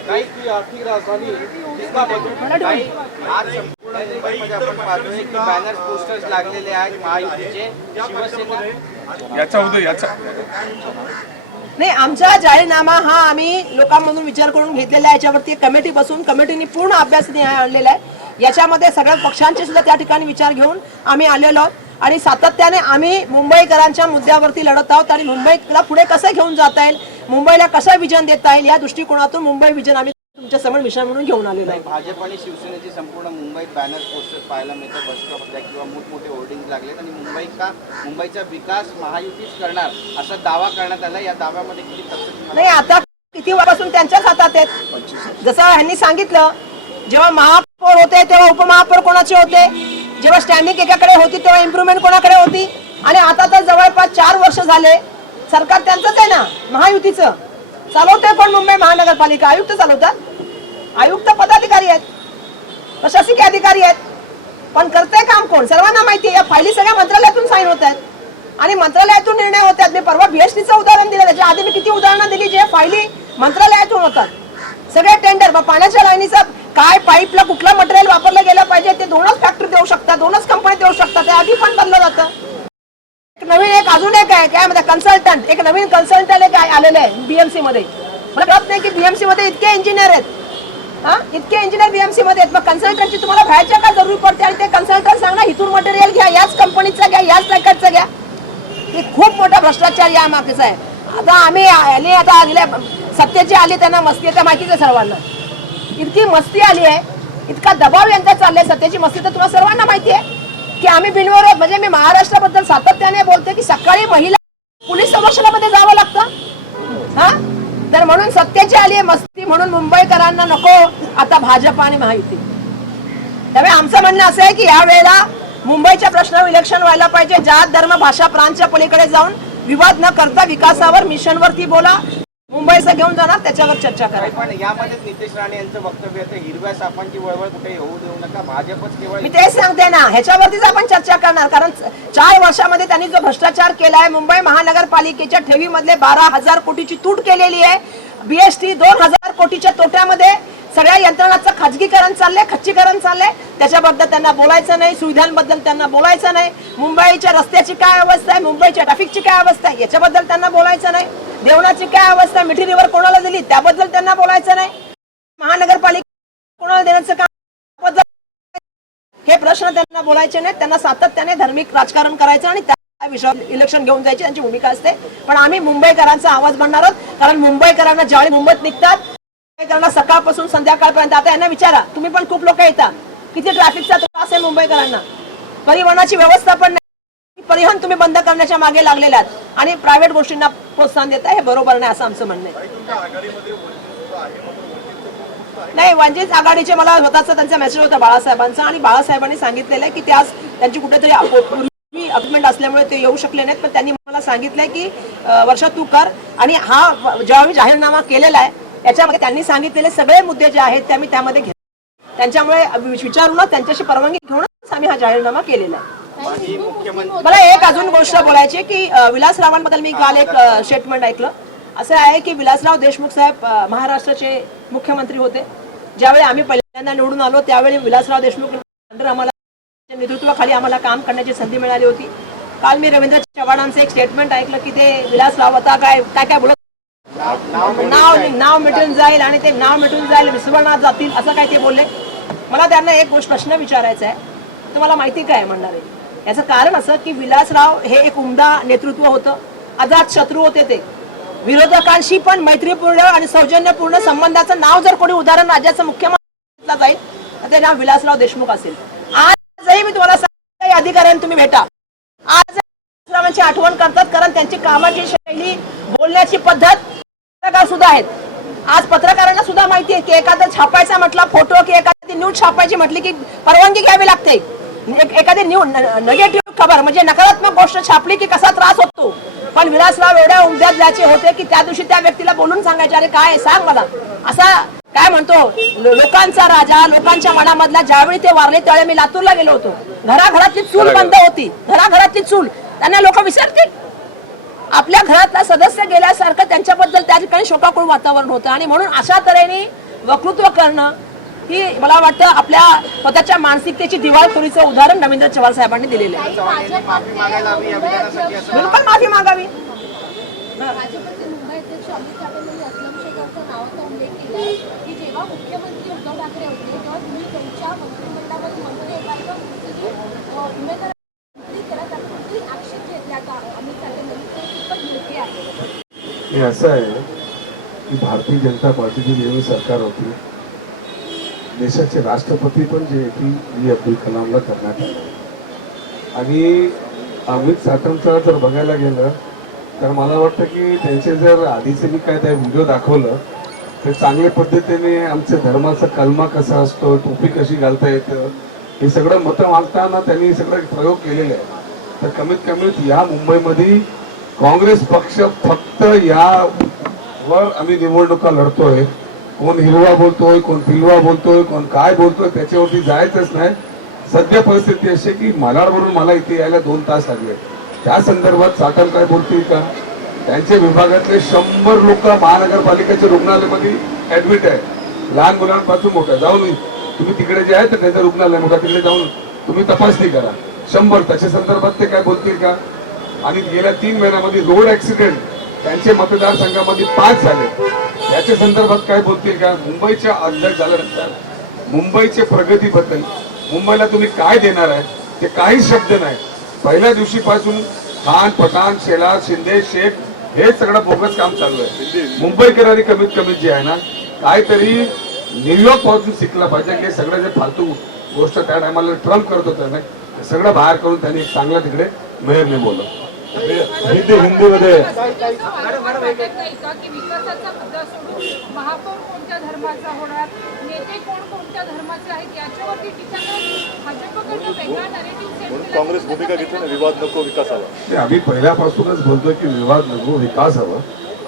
काही आर्थिक राजधानी काही आज संपूर्ण मुंबईमध्ये आपण पाहतोय की बॅनर पोस्टर्स लागलेले आहेत महायुतीचे. शिवसेना नाही, आमचा जाहीरनामा हा आम्ही लोकांमधून विचार करून घेतलेला आहे. याच्यावरती कमिटी बसून कमिटीने पूर्ण अभ्यास आणलेला आहे. याच्यामध्ये सगळ्या पक्षांचे सुद्धा त्या ठिकाणी विचार घेऊन आम्ही आलेलो आहोत आणि सातत्याने आम्ही मुंबईकरांच्या मुद्द्यावरती लढत आहोत आणि मुंबईला पुढे कसं घेऊन जाता येईल, मुंबईला कसं विजन देता येईल या दृष्टिकोनातून मुंबई विजन आम्ही तुमच्या समोर विषय म्हणून घेऊन आलेलो आहे. भाजप आणि शिवसेनेची संपूर्ण मुंबईत बॅनर पोस्टर्स पाहायला मिळतं, बस स्टॉपला किंवा मोठमोठे होर्डिंग लागलेत आणि मुंबईचा विकास महायुतीच करणार असा दावा करण्यात आला. या दाव्यामध्ये किती तथ्य नाही? आता किती वर्षापासून त्यांच्याच हातात आहेत. जसं ह्यांनी सांगितलं, जेव्हा महापौर होते तेव्हा उपमहापौर कोणाचे होते, जेव्हा स्टँडिंग एकाकडे होती तेव्हा इम्प्रुव्हमेंट कोणाकडे होती, आणि आता तर जवळपास 4 वर्ष झाले सरकार त्यांचंच आहे ना, महायुतीचं. चालवतोय पण मुंबई महानगरपालिका आयुक्त चालवतात. आयुक्त पदाधिकारी आहेत, प्रशासकीय अधिकारी आहेत, पण करते काम कोण? सर्वांना माहिती आहे. या फायली सगळ्या मंत्रालयातून साईन होत आहेत आणि मंत्रालयातून निर्णय होत आहेत. मी परवा बीएसटीचं उदाहरण दिलं, त्याच्या आधी मी किती उदाहरणं दिली जे फायली मंत्रालयातून होतात. सगळे टेंडर, पाण्याच्या लाईनीचा काय, पाईपला कुठलं मटेरियल वापरलं गेलं पाहिजे ते 2च फॅक्टरी देऊ शकतात, 2च कंपनी देऊ शकतात. त्या आधी पण बनलं जातं. नवीन अजून एक आहे काय म्हणजे कन्सल्टंट, एक नवीन कन्सल्टंट एक आलेलं आहे बीएमसी मध्ये. मला कळत नाही की बीएमसी मध्ये इतके इंजिनियर आहेत, इतके इंजिनियर बीएमसी मध्ये आहेत. मग कन्सल्टंटची तुम्हाला व्हायच्या का जरूर पडते? आणि ते कन्सल्टंट सांगणार इथून मटेरियल घ्या, याच कंपनीचा घ्या, याच पॅकेटचा घ्या. हे खूप मोठा भ्रष्टाचार या मागचा आहे. आता आम्ही आता सत्तेची आली, त्यांना मस्ती आहे, माहितीच आहे सर्वांना. इतकी मस्ती आली आहे, इतका दबाव यांचा चाललाय सत्तेची मस्ती, तर तुम्हाला सर्वांना माहिती आहे की आम्ही बिनविरोध, म्हणजे मी महाराष्ट्राबद्दल सातत्याने बोलते की सकाळी महिला पोलीस संरक्षणामध्ये जावं लागतं. तर म्हणून सत्तेची आली आहे मस्ती, म्हणून मुंबईकरांना नको आता भाजप आणि महायुती. त्यामुळे आमचं म्हणणं असं आहे की या वेळेला मुंबईच्या प्रश्नावर इलेक्शन व्हायला पाहिजे. जात धर्म भाषा प्रांतच्या पलीकडे जाऊन विवाद न करता विकासावर मिशनवरती बोला, मुंबईचं घेऊन जाणार त्याच्यावर चर्चा करा. पण यामध्ये नितेश राणे यांचं वक्तव्य आहे, हिरव्या सापांची वळवळ कुठे होऊ देऊ नका, भाजपच केवळ. मी तेच सांगते ना, ह्याच्यावरतीच आपण चर्चा करणार. कारण 4 वर्षामध्ये त्यांनी जो भ्रष्टाचार केलाय, मुंबई महानगरपालिकेच्या ठेवीमधले 12,000 कोटीची तूट केलेली आहे. बीएसटी 2,000 कोटीच्या तोट्यामध्ये सगळ्या यंत्रणाचं खाजगीकरण चाललंय, खच्चीकरण चाललंय, त्याच्याबद्दल त्यांना बोलायचं नाही, सुविधांबद्दल त्यांना बोलायचं नाही, मुंबईच्या रस्त्याची काय अवस्था आहे, मुंबईच्या ट्रॅफिकची काय अवस्था आहे याच्याबद्दल त्यांना बोलायचं नाही, देवणाची काय अवस्था आहे, मिठी रिव्हर कोणाला दिली त्याबद्दल त्यांना बोलायचं नाही, महानगरपालिका कोणाला देण्याचं काम हे प्रश्न त्यांना बोलायचे नाहीत. त्यांना सातत्याने धार्मिक राजकारण करायचं आणि त्या विषयावर इलेक्शन घेऊन जायची त्यांची भूमिका असते. पण आम्ही मुंबईकरांचा आवाज बनणार आहोत, कारण मुंबईकरांना ज्यावेळी मुंबईत निघतात मुंबईकरांना सकाळपासून संध्याकाळपर्यंत, आता यांना विचारा, तुम्ही पण खूप लोक येतात, किती ट्रॅफिकचा त्रास आहे मुंबईकरांना, परिवहनाची व्यवस्था पण नाही, परिवहन तुम्ही बंद करण्याच्या मागे लागलेले आहात आणि प्रायव्हेट गोष्टींना प्रोत्साहन देताय, हे बरोबर नाही असं आमचं म्हणणं आहे. नाही, वंचित आघाडीचे मला स्वतःचा त्यांचा मेसेज होता बाळासाहेबांचा, आणि बाळासाहेबांनी सांगितलेलं आहे की ते आज त्यांची कुठेतरी पूर्वी अपॉइंटमेंट असल्यामुळे ते येऊ शकले नाहीत, पण त्यांनी मला सांगितलंय की वर्षा तू कर, आणि हा ज्यावेळी जाहीरनामा केलेला आहे याच्यामध्ये त्यांनी सांगितलेले सगळे मुद्दे जे आहेत ते आम्ही त्यामध्ये घेतो, त्यांच्यामुळे विचारूनच त्यांच्याशी परवानगी घेऊनच आम्ही हा जाहीरनामा केलेला आहे. मला एक अजून गोष्ट बोलायची आहे की विलासरावांबद्दल मी काल एक स्टेटमेंट ऐकलं. असं आहे की विलासराव देशमुख साहेब महाराष्ट्राचे मुख्यमंत्री होते. ज्यावेळी आम्ही पहिल्यांदा निवडून आलो त्यावेळी विलासराव देशमुख आम्हाला नेतृत्वाखाली आम्हाला काम करण्याची संधी मिळाली होती. काल मी रवींद्र चव्हाणांचं एक स्टेटमेंट ऐकलं की ते विलासराव आता काय बोलत, नाव मिटून जाईल आणि ते नाव मिटून जाईल, विसरणात जातील असं काय ते बोलले. मला त्यांना एक गोष्ट प्रश्न विचारायचा आहे, तुम्हाला माहिती काय म्हणणार आहे? याचं कारण असं की विलासराव हे एक उमदा नेतृत्व होतं, अजात शत्रू होते, ते विरोधकांशी पण मैत्रीपूर्ण आणि सौजन्यपूर्ण संबंधाचं नाव जर कोणी उदाहरण राज्याचं मुख्यमंत्री जाईल तर ते नाव विलासराव देशमुख असेल. आजही मी तुम्हाला सांगते, अधिकाऱ्यांना तुम्ही भेटा, आज विलासरावांची आठवण करतात, कारण त्यांची कामाची शैली, बोलण्याची पद्धत पत्रकार सुद्धा आहेत. आज पत्रकारांना सुद्धा माहिती आहे की एखादा छापायचा म्हटला फोटो की एखादी न्यूज छापायची म्हटली की परवानगी घ्यावी लागते. एखादी निगेटिव्ह खबर म्हणजे नकारात्मक गोष्ट छापली की कसा त्रास होतो. पण विलासराव एवढ्या उमद्यात जायचे होते की त्या दिवशी त्या व्यक्तीला बोलून सांगायचे, अरे काय सांग मला, असा काय म्हणतो लोकांचा राजा, लोकांच्या मनामधला. ज्यावेळी ते वारले त्यावेळी मी लातूरला गेलो होतो, घराघरातली चूल बंद होती, घराघरातली चूल, त्यांना लोक विसरतील. आपल्या घरातला सदस्य गेल्यासारखं त्यांच्याबद्दल त्या ठिकाणी शोकाकुळ वातावरण होतं. आणि म्हणून अशा तऱ्हेने वक्तृत्व करणं ही मला वाटतं आपल्या स्वतःच्या मानसिकतेची दिवाळखोरीचं उदाहरण रवींद्र चव्हाण साहेबांनी दिलेलं आहे. बिलकुल माफी मागावी. भाजपचे मुंबई अध्यक्ष अमित ठाकरे यांनी अस्लम शेखावरच्या नावाचा उल्लेख केला की जेव्हा मुख्यमंत्री उद्धव ठाकरे होते तेव्हा तुम्ही त्यांच्या मंत्रिमंडळावरील मंत्री एखादा उमेदवार केला, त्याचा कुठली आक्षेप घेतला का अमित ठाकरे यांनी, ते कितपत योग्य आहे? हे असं आहे की भारतीय जनता पार्टीची जेव्हा सरकार होती, देशाचे राष्ट्रपती पण जे APJ अब्दुल कलामला करण्यात आले, आणि अमित साटमचं जर बघायला गेलं तर मला वाटतं की त्यांचे जर आधीचे मी काय त्या व्हिडिओ दाखवलं तर चांगल्या पद्धतीने आमच्या धर्माचा कलमा कसा असतो, टोपी कशी घालता येतं, हे सगळं मतं मागताना त्यांनी सगळं प्रयोग केलेले आहे. तर कमीत कमी या मुंबईमध्ये काँग्रेस पक्ष फक्त यावर आम्ही निवडणुका लढतोय, कोण हिरवा बोलतोय, कोण पिलवा बोलतोय, कोण काय बोलतोय त्याच्यावरती जायचंच नाही. सध्या परिस्थिती अशी की मालाडवरून मला इथे यायला 2 तास लागले. त्या संदर्भात साटम काय बोलतील का? त्यांच्या विभागातले 100 लोक महानगरपालिकेच्या रुग्णालयामध्ये ऍडमिट आहे, लहान मुलांपासून मोठ्या. जाऊन तुम्ही तिकडे जे आहे तर त्याचं रुग्णालय मोठा, तिकडे जाऊन तुम्ही तपासणी करा. 100 त्याच्या संदर्भात ते काय बोलतील का? आणि गेल्या 3 महिन्यामध्ये रोड ऍक्सिडेंट त्यांच्या मतदारसंघामध्ये 5 झाले, याच्या संदर्भात काय बोलतील का? मुंबईच्या अध्यक्ष झाल्यानंतर मुंबईच्या प्रगतीबद्दल मुंबईला तुम्ही काय देणार आहे ते काही शब्द नाही. पहिल्या दिवशीपासून खान, पठाण, शेलार, शिंदे, शेख हे सगळं बोगस काम चालू आहे. मुंबईकरांनी कमीत कमी जे आहे ना काहीतरी न्यूयॉर्क पासून शिकला पाहिजे की सगळं जे फालतू गोष्ट त्या टायमाला ट्रम्प करत होता ना ते सगळं बाहेर करून त्यांनी चांगला तिकडे मेयरने बोललं. हिंदीमध्ये की विकासाचा मुद्दा सोडून महापौर कोणत्या धर्माचा होणार, नेते कोणत्या धर्माचे आहेत याच्यावरती टीका करत भाजपकडनं वेगळा नॅरेटिव्ह सेट केला. काँग्रेस भूमिका घेतली ना, विवाद नको विकास हवा. आम्ही पहिल्यापासूनच बोलतोय की विवाद नको, विकास हवा,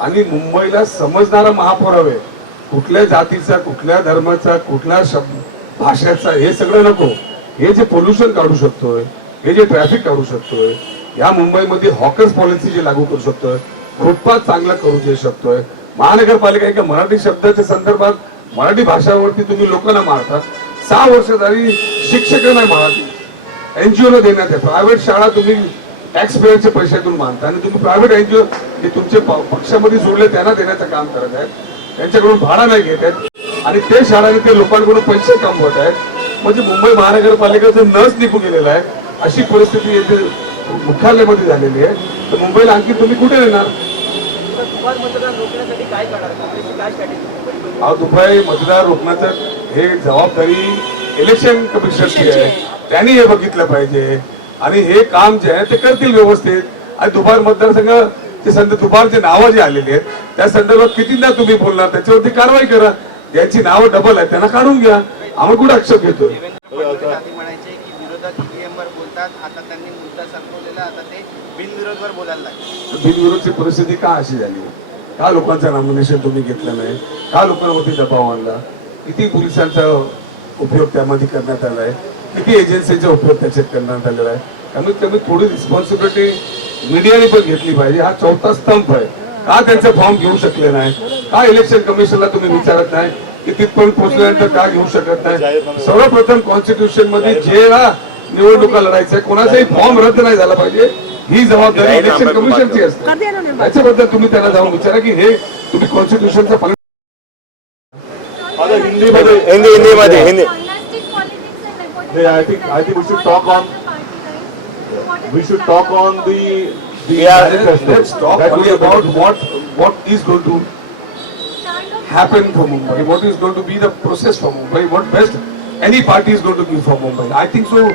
आणि मुंबईला समजणारा महापौर हवे. कुठल्या जातीचा, कुठल्या धर्माचा, कुठल्या भाषेचा हे सगळं नको. हे जे पोल्युशन काढू शकतोय, हे जे ट्रॅफिक काढू शकतोय, या मुंबईमध्ये हॉकर्स पॉलिसी जी लागू करू शकतोय, फुटपाथ चांगला करू देऊ शकतोय, महानगरपालिका एका मराठी शब्दाच्या संदर्भात मराठी भाषावरती तुम्ही लोकांना मारता. 6 वर्ष झाली शिक्षकांना मराठी एनजीओला देण्यात आहे. प्रायव्हेट शाळा तुम्ही टॅक्स पेअरचे पैशातून मानता आणि तुम्ही प्रायव्हेट एनजीओ जे तुमचे पक्षामध्ये सोडले त्यांना देण्याचं काम करत आहेत. त्यांच्याकडून भाडा नाही घेत आहेत आणि ते शाळांनी ते लोकांकडून पैसे कमवत आहेत. म्हणजे मुंबई महानगरपालिकेचं नस निघून गेलेलं आहे अशी परिस्थिती येथे मुख्यालयामध्ये झालेली आहे. तर मुंबईला आणखी तुम्ही कुठे नेणार? दुपार मतदान रोखण्यासाठी काय करणार, काँग्रेसची काय स्ट्रॅटेजी? हा दुपारी मतदार रोखण्याचं हे जबाबदारी इलेक्शन कमिशनची आहे. त्यांनी हे बघितलं पाहिजे आणि हे काम जे आहे ते करतील व्यवस्थित. आणि दुपार मतदारसंघ दुपारचे नावं जे आलेली आहेत त्या संदर्भात कितीदा तुम्ही बोलणार त्याच्यावरती कारवाई करा. ज्यांची नावं डबल आहेत त्यांना काढून घ्या. आम्ही कुठे आक्षेप घेतो? देवेंद्र फडणवीस आधी म्हणायचे की विरोधक EVM वर बोलतात, आता त्यांनी मुद्दा संपवलेला, आता ते बिनविरोधवर बोलायला लागले. बिनविरोधची परिस्थिती का अशी झाली? का लोकांचं नॉमिनेशन तुम्ही घेतलं नाही? का लोकांवरती दबाव आणला? किती पोलिसांचा उपयोग त्यामध्ये करण्यात आलाय? किती एजन्सीचा उपयोग त्याच्यात करण्यात आलेला आहे? कमीत कमी थोडी रिस्पॉन्सिबिलिटी मीडियाने पण घेतली पाहिजे. हा चौथा स्तंभ आहे. का त्यांचा फॉर्म घेऊ शकले नाही? का इलेक्शन कमिशनला तुम्ही विचारत नाही की तिथपर्यंत पोहोचल्यानंतर का घेऊ शकत नाही? सर्वप्रथम कॉन्स्टिट्यूशन मध्ये जेव्हा निवडणुका लढायचं कोणाचाही फॉर्म रद्द नाही झाला पाहिजे ही जबाबदारी इलेक्शन कमिशनची असते. त्याच्याबद्दल तुम्ही त्यांना जाऊन विचारा की हे तुम्ही कॉन्स्टिट्यूशनचा पालन. आता हिंदीमध्ये Hindi I think we should talk on Let's talk only about what is going to happen for Mumbai, what is going to be the process for Mumbai, what best any party is going to give for Mumbai. I think so.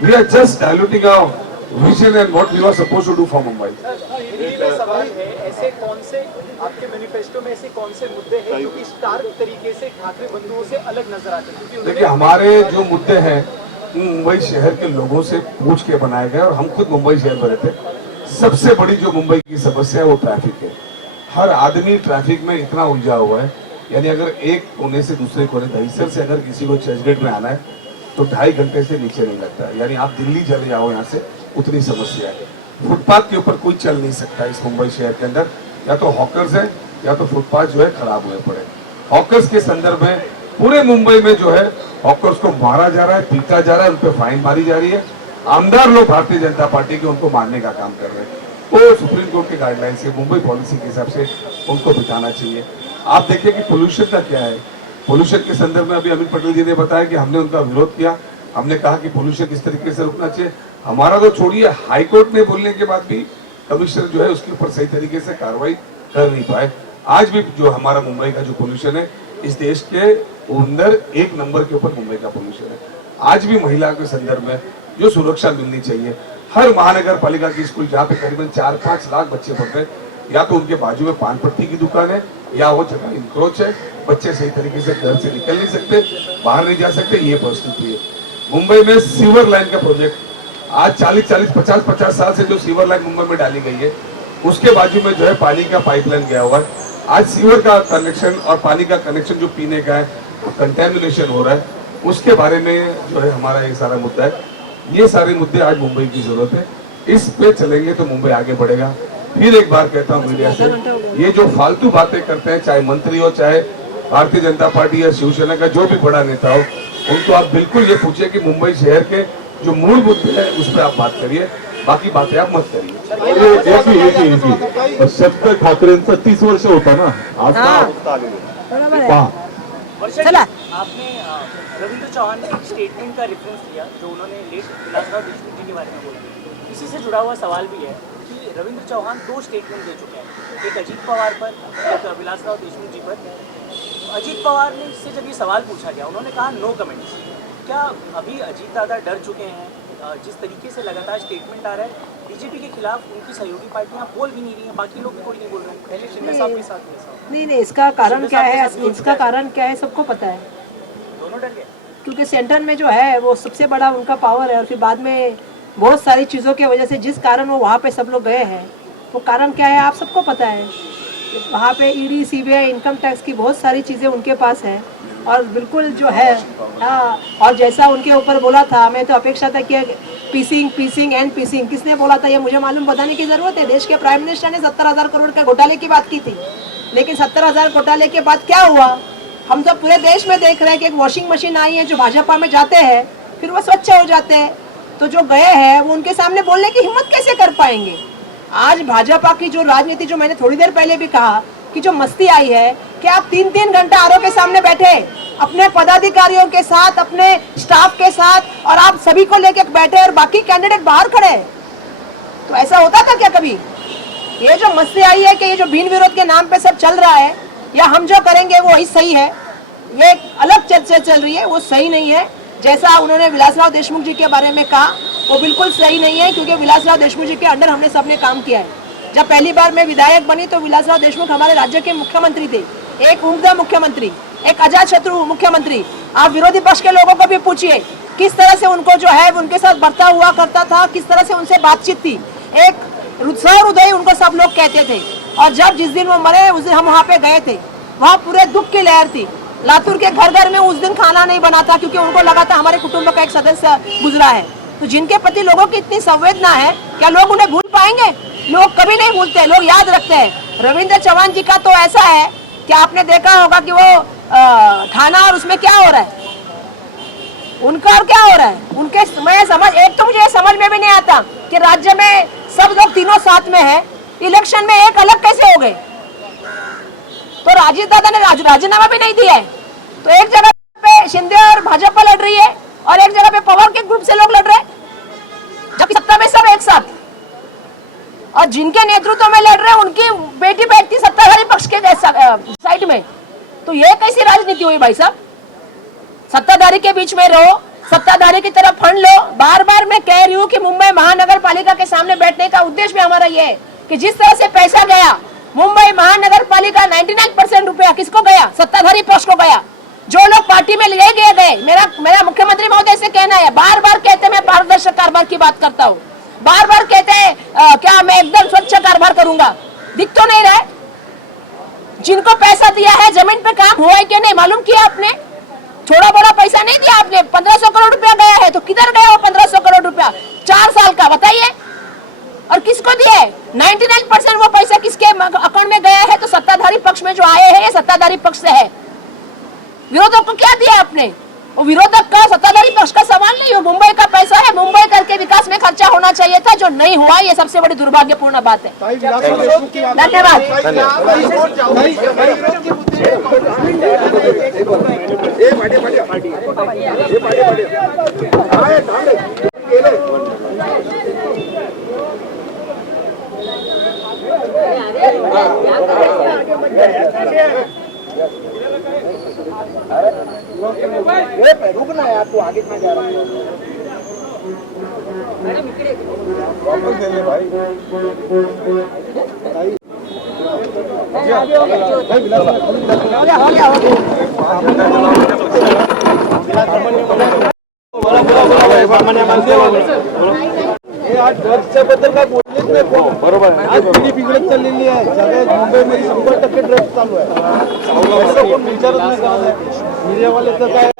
We are just diluting our vision and what we were supposed to do for Mumbai. Hindi में सवाल है, ऐसे कौन से आपके मैनिफेस्टो में ऐसे कौन से मुद्दे हैं जो कि स्टार तरीके से ठाकरे बंधुओं से अलग नजर आते हैं? क्योंकि देखिए हमारे जो मुद्दे हैं मुंबई शहर के लोगों से पूछ के बनाए गए और हम खुद मुंबई शहर में रहते हैं. सबसे बड़ी जो मुंबई की समस्या है वो ट्रैफिक है. हर आदमी ट्रैफिक में इतना उलझा हुआ है. यानी अगर एक कोने से दूसरे कोने दहीसर से अगर किसी को चर्चगेट में आना है तो 2.5 घंटे से नीचे नहीं लगता. यानी आप दिल्ली चले जाओ यहाँ से उतनी समस्या है. फुटपाथ के ऊपर कोई चल नहीं सकता इस मुंबई शहर के अंदर. या तो हॉकर्स है या तो फुटपाथ जो है खराब हुए पड़े. हॉकर्स के संदर्भ में पूरे मुंबई में जो है हॉकर्स को मारा जा रहा है, पीटा जा रहा है, उन पर फाइन मारी जा रही है. आमदार लोग भारतीय जनता पार्टी के उनको मारने का काम कर रहे हैं. वो सुप्रीम कोर्ट के गाइडलाइन से मुंबई पॉलिसी के हिसाब से उनको बिताना चाहिए. आप देखिए कि पोल्यूशन का क्या है. पोल्यूशन के संदर्भ में अभी अमित पटेल जी ने बताया कि हमने उनका विरोध किया. हमने कहा कि पोल्यूशन किस तरीके से रुकना चाहिए. हमारा तो छोड़िए हाईकोर्ट ने बोलने के बाद भी कमिश्नर जो है उसके ऊपर सही तरीके से कार्रवाई कर नहीं पाए. आज भी जो हमारा मुंबई का जो पोल्यूशन है इस देश के अंदर 1 नंबर के ऊपर मुंबई का पोल्यूशन है. आज भी महिला के संदर्भ में जो सुरक्षा मिलनी चाहिए. हर महानगर पालिका की स्कूल जहाँ पे करीबन 4-5 लाख बच्चे पढ़ते हैं या तो उनके बाजू में पान पट्टी की दुकान है या वो जगह इंक्रोच है. बच्चे सही तरीके से घर से निकल नहीं सकते, बाहर नहीं जा सकते. ये परिस्थिति है. मुंबई में सीवर लाइन का प्रोजेक्ट आज 40-40, 50-50 साल से जो सीवर लाइन मुंबई में डाली गई है उसके बाजू में जो है पानी का पाइपलाइन गया हुआ है. आज सीवर का कनेक्शन और पानी का कनेक्शन जो पीने का है कंटेमिनेशन हो रहा है. उसके बारे में जो है हमारा ये सारा मुद्दा है. ये सारे मुद्दे आज मुंबई की जरूरत है. इस पे चलेंगे तो मुंबई आगे बढ़ेगा. फिर एक बार कहता हूँ मीडिया से, ये जो फालतू बातें करते हैं चाहे मंत्री हो चाहे भारतीय जनता पार्टी या शिवसेना का जो भी बड़ा नेता हो, उनको आप बिल्कुल ये पूछिए कि मुंबई शहर के जो मूल मुद्दे हैं उस पर आप बात करिए. बाकी बातें आप मत करिए. 70 ठाकरेंचा 30 वर्ष होता ना आज बरोबर आहे. पहा चला. आपने रविंद्र चौहान ने एक स्टेटमेंट का रेफरेंस लिया जो उन्होंने लेट विलासराव देशमुख जी के बारे में बोला. इसी से जुड़ा हुआ सवाल भी है कि रविंद्र चौहान 2 स्टेटमेंट दे चुके हैं, एक अजीत पवार पर, एक विलासराव देशमुख जी पर. अजीत पवार ने से जब ये सवाल पूछा गया उन्होंने कहा नो कमेंट्स. क्या अभी अजीत दादा डर चुके हैं? जिस तरीके से लगातार स्टेटमेंट आ रहा है बीजेपी के खिलाफ उनकी सहयोगी पार्टियां बोल भी नहीं रही हैं, बाकी लोग भी कोई नहीं बोल रहे हैं. पहले शिंदे साहब के साथ में साहब नहीं, इसका कारण क्या है? इसका कारण क्या है सबको पता है. दोनों डर गए क्योंकि सेंटर में जो है वो सबसे बड़ा उनका पावर है और फिर बाद में बहुत सारी चीज़ों की वजह से जिस कारण वो वहाँ पे सब लोग गए हैं वो कारण क्या है आप सबको पता है. वहाँ पे ईडी, सीबीआई, इनकम टैक्स की बहुत सारी चीज़ें उनके पास है और बिल्कुल जो है हाँ. और जैसा उनके ऊपर बोला था मैं तो अपेक्षा था कि पीसिंग एंड पीसिंग किसने बोला था ये मुझे मालूम बताने की ज़रूरत है. देश के प्राइम मिनिस्टर ने 70,000 करोड़ का घोटाले की बात की थी, लेकिन 70,000 घोटाले के बाद क्या हुआ? हम तो पूरे देश में देख रहे हैं कि एक वॉशिंग मशीन आई है, जो भाजपा में जाते हैं फिर वो स्वच्छ हो जाते हैं, तो जो गए हैं वो उनके सामने बोलने की हिम्मत कैसे कर पाएंगे। आज भाजपा की जो राजनीति, जो मैंने थोड़ी देर पहले भी कहा कि जो मस्ती आई है कि आप 3-3 घंटा आरओ के सामने बैठे अपने पदाधिकारियों के साथ, अपने स्टाफ के साथ, और आप सभी को लेके बैठे और बाकी कैंडिडेट बाहर खड़े हैं। तो ऐसा होता था क्या कभी? ये जो मस्ती आई है कि ये जो बिन विरोध के नाम पे सब चल रहा है, या हम जो करेंगे वो ही सही है, ये एक अलग चर्चा चल रही है, वो सही नहीं है। जैसा उन्होंने विलासराव देशमुख जी के बारे में कहा वो बिल्कुल सही नहीं है, क्योंकि विलासराव देशमुख जी के अंडर हमने सबने काम किया है। जब पहली बार मैं विधायक बनी तो विलासराव देशमुख हमारे राज्य के मुख्यमंत्री थे, एक उम्दा मुख्यमंत्री, एक अजातशत्रु मुख्यमंत्री। आप विरोधी पक्ष के लोगों को भी पूछिए किस तरह से उनको जो है उनके साथ बर्ताव हुआ करता था, किस तरह से उनसे बातचीत थी। एक सहृदय उनको सब लोग कहते थे। और जब जिस दिन वो मरे उस दिन हम वहाँ पे गए थे, वहाँ पूरे दुख की लहर थी। लातूर के घर घर में उस दिन खाना नहीं बना था, क्योंकि उनको लगा था हमारे कुटुंब का एक सदस्य गुजरा है। तो जिनके प्रति लोगों की इतनी संवेदना है, क्या लोग उन्हें भूल पाएंगे? लोग कभी नहीं भूलते, लोग याद रखते हैं। रविंद्र चौहान जी का तो ऐसा है कि आपने देखा होगा कि वो थाना और उसमें क्या हो रहा है, उनका और क्या हो रहा है उनके। मैं समझ, एक तो मुझे समझ में भी नहीं आता कि राज्य में सब लोग तीनों साथ में है, इलेक्शन में एक अलग कैसे हो गए। तो राजीव दादा ने राजीनामा भी नहीं दिया है, तो एक जगह पे शिंदे और भाजपा लड़ रही है और एक जगह पे पवार के ग्रुप से लोग लड़ रहे हैं, जबकि सत्ता में सब एक साथ। और जिनके नेतृत्व में लड़ रहे हैं उनकी बेटी बैठती सत्ताधारी पक्ष के साइड में। तो ये कैसी राजनीति हुई भाई साहब? सत्ताधारी के बीच में रहो, सत्ताधारी की तरफ फंड लो। बार बार मैं कह रही हूँ कि मुंबई महानगर पालिका के सामने बैठने का उद्देश्य भी हमारा ये है कि जिस तरह से पैसा गया मुंबई महानगर पालिका 99% रुपया किसको गया? सत्ताधारी पक्ष को गया। जो लोग पार्टी में ले गए, मेरा मुख्यमंत्री महोदय से कहना है, बार बार कहते मैं पारदर्शक कारभार की बात करता हूँ, बार बार कहते हैं क्या मैं एकदम स्वच्छ कारभार करूंगा, दिख तो नहीं रहा है। जिनको पैसा दिया है जमीन पे काम हुआ है कि नहीं मालूम किया आपने? थोड़ा बड़ा पैसा नहीं दिया आपने, 1500 करोड़ रुपया गया है, तो किधर गया वो 1500 करोड़ रुपया 4 साल का? बताइए। और किसको दिया है? 99% वो पैसा किसके अकाउंट में गया है? तो सत्ताधारी पक्ष में जो आए हैं ये सत्ताधारी पक्ष से है। विरोधक को क्या दिया आपने? वो विरोधक का, सत्ताधारी पक्ष का सवाल नहीं, वो मुंबई का पैसा है, मुंबई करके विकास में खर्चा होना चाहिए था, जो नहीं हुआ। ये सबसे बड़ी दुर्भाग्यपूर्ण बात है। धन्यवाद। रुकना यार, तू आगे कहाँ जा रहा है? वापस ले ले भाई। आज ड्रग्सच्या बद्दल काय बोललेच नाही. बरोबर आहे. आज पिढी बिघडत चाललेली आहे. सगळ्या मुंबईमध्ये 100% ड्रग्स चालू आहे. असं कोण विचारत नाही का? मीडियावाले तर काय